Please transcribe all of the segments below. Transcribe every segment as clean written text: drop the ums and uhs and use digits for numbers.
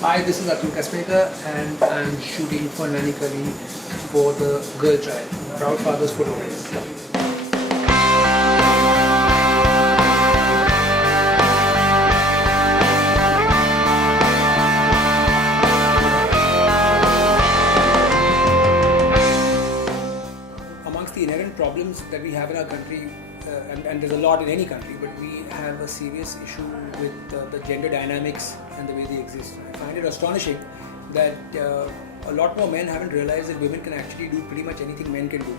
Hi, this is Atul Kasmekar and I'm shooting for Nani Kali for the Girl Child, Proud Fathers Photography. Amongst the inherent problems that we have in our country, and there's a lot in any country, but we have a serious issue with the gender dynamics and the way they exist. I find it astonishing that a lot more men haven't realized that women can actually do pretty much anything men can do.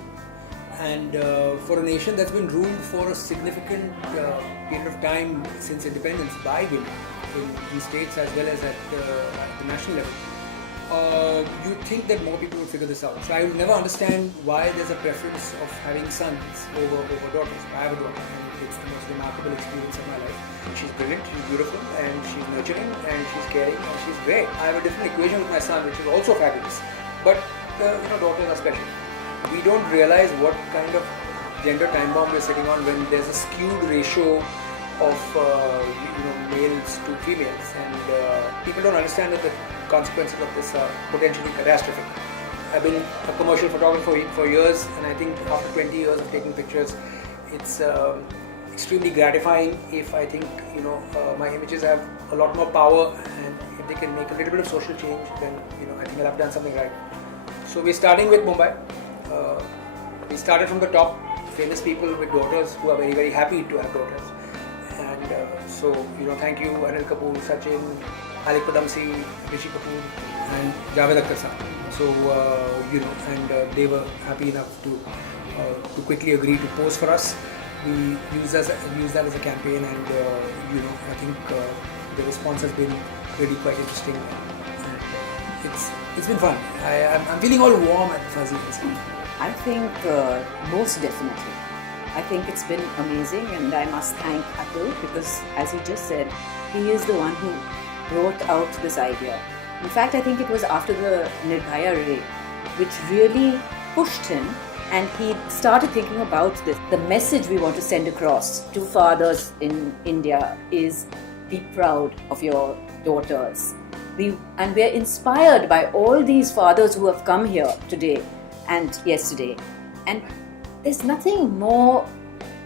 And for a nation that's been ruled for a significant period of time since independence by women in states as well as at the national level, you'd think that more people would figure this out. So I will never understand why there's a preference of having sons over daughters. I have a daughter and it's the most remarkable experience of my life. She's brilliant, she's beautiful, and she's nurturing, and she's caring, and she's great. I have a different equation with my son, which is also fabulous. But daughters are special. We don't realize what kind of gender time bomb we're sitting on when there's a skewed ratio of males to females, and people don't understand that the consequences of this are potentially catastrophic. I've been a commercial photographer for years, and I think after 20 years of taking pictures, it's extremely gratifying if I think my images have a lot more power, and if they can make a little bit of social change, then I think I've done something right. So we're starting with Mumbai. We started from the top, famous people with daughters who are very, very happy to have daughters. And so thank you Anil Kapoor, Sachin, Alik Padamsi, Rishi Kapoor, and Javed Akhtar sir. So and they were happy enough to quickly agree to pose for us. We use that as a campaign, and I think the response has been really quite interesting. And it's been fun. I'm feeling all warm and fuzzy inside. I think most definitely. I think it's been amazing, and I must thank Atul because, as he just said, he is the one who brought out this idea. In fact, I think it was after the Nirbhaya raid which really pushed him, and he started thinking about this. The message we want to send across to fathers in India is be proud of your daughters. And we're inspired by all these fathers who have come here today and yesterday. And there's nothing more,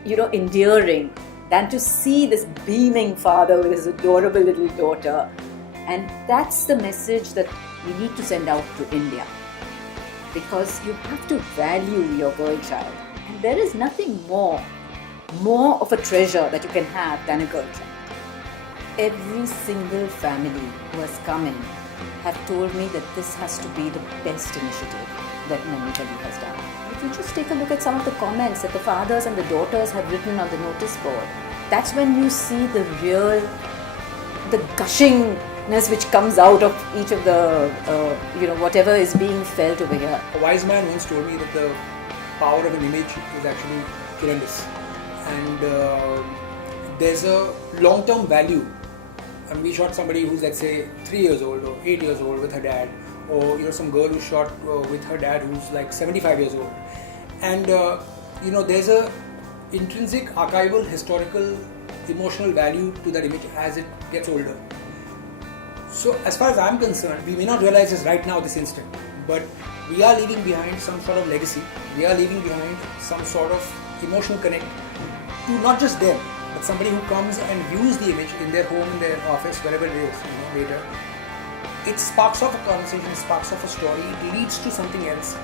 endearing than to see this beaming father with his adorable little daughter. And that's the message that we need to send out to India. Because you have to value your girl child. And there is nothing more of a treasure that you can have than a girl child. Every single family who has come in have told me that this has to be the best initiative that Nani Kali has done. If you just take a look at some of the comments that the fathers and the daughters have written on the notice board, that's when you see the gushingness which comes out of each of the, whatever is being felt over here. A wise man once told me that the power of an image is actually tremendous, and there's a long-term value. And we shot somebody who's, let's say, 3 years old or 8 years old with her dad, or some girl who shot with her dad who's like 75 years old. And there's a intrinsic archival, historical, emotional value to that image as it gets older. So as far as I'm concerned, we may not realize this right now, this instant, but we are leaving behind some sort of legacy. We are leaving behind some sort of emotional connect to not just them, but somebody who comes and views the image in their home, in their office, wherever it is, later. It sparks off a conversation, sparks off a story, it leads to something else.